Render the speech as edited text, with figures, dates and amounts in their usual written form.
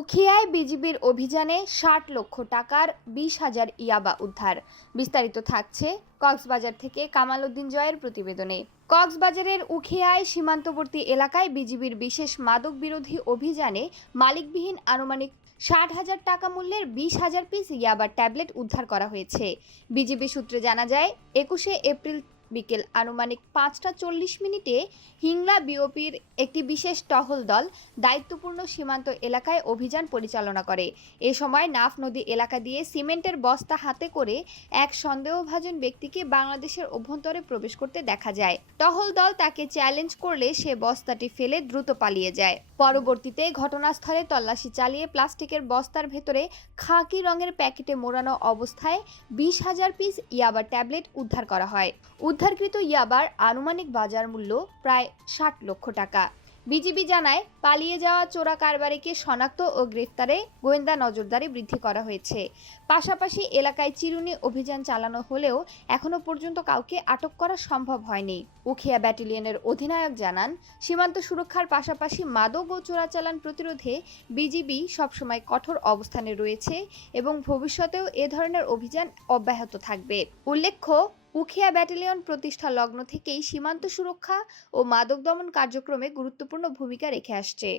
উখিয়ায় বিজিবির অভিযানে ৬০ লক্ষ টাকার ২০,০০০ ইয়াবা উদ্ধার। বিস্তারিত থাকছে কক্সবাজার থেকে কামাল উদ্দিন জয়ের প্রতিবেদনে। কক্সবাজারের উখিয়ায় সীমান্তবর্তী এলাকায় বিজিবির বিশেষ মাদক বিরোধী অভিযানে মালিকবিহীন আনুমানিক ৬০,০০০ টাকা মূল্যের ২০,০০০ পিস ইয়াবা ট্যাবলেট উদ্ধার করা হয়েছে। বিজিবি সূত্রে জানা যায়, ২১শে এপ্রিল বিকেল আনুমানিক ৫টা ৪০ মিনিটে হিংলা বিওপির একটি বিশেষ টহল দল দায়িত্বপূর্ণ সীমান্ত এলাকায় অভিযান পরিচালনা করে। এ সময় নাফ নদী এলাকা দিয়ে সিমেন্টের বস্তা হাতে করে এক সন্দেহভাজন ব্যক্তিকে বাংলাদেশের অভ্যন্তরে প্রবেশ করতে দেখা যায়। টহল দল তাকে চ্যালেঞ্জ করলে সে বস্তাটি ফেলে দ্রুত পালিয়ে যায়। পরবর্তীতে ঘটনাস্থলে তল্লাশি চালিয়ে প্লাস্টিকের বস্তার ভেতরে খাকি রঙের প্যাকেটে মোড়ানো অবস্থায় ২০,০০০ পিস ইয়াবা ট্যাবলেট উদ্ধার করা হয়। উদ্ধারকৃত ইয়াবার আনুমানিক বাজার মূল্য প্রায় ৬০ লক্ষ টাকা। বিজিবি জানায়, পালিয়ে যাওয়া চোরা কারবারিকে শনাক্ত ও গ্রেফতারে গোয়েন্দা নজরদারি বৃদ্ধি করা হয়েছে। পাশাপাশি এলাকায় চিরুনি অভিযান চালানো হলেও এখনো পর্যন্ত কাউকে আটক করা সম্ভব হয়নি। উখিয়া ব্যাটালিয়নের অধিনায়ক জানান, সীমান্ত সুরক্ষার পাশাপাশি মাদক ও চোরাচালান প্রতিরোধে বিজিবি সবসময় কঠোর অবস্থানে রয়েছে এবং ভবিষ্যতেও এ ধরনের অভিযান অব্যাহত থাকবে। উল্লেখ্য, উখিয়া ব্যাটালিয়ন প্রতিষ্ঠা লগ্ন থেকেই সীমান্ত সুরক্ষা ও মাদক দমন কার্যক্রমে গুরুত্বপূর্ণ ভূমিকা রেখে আসছে।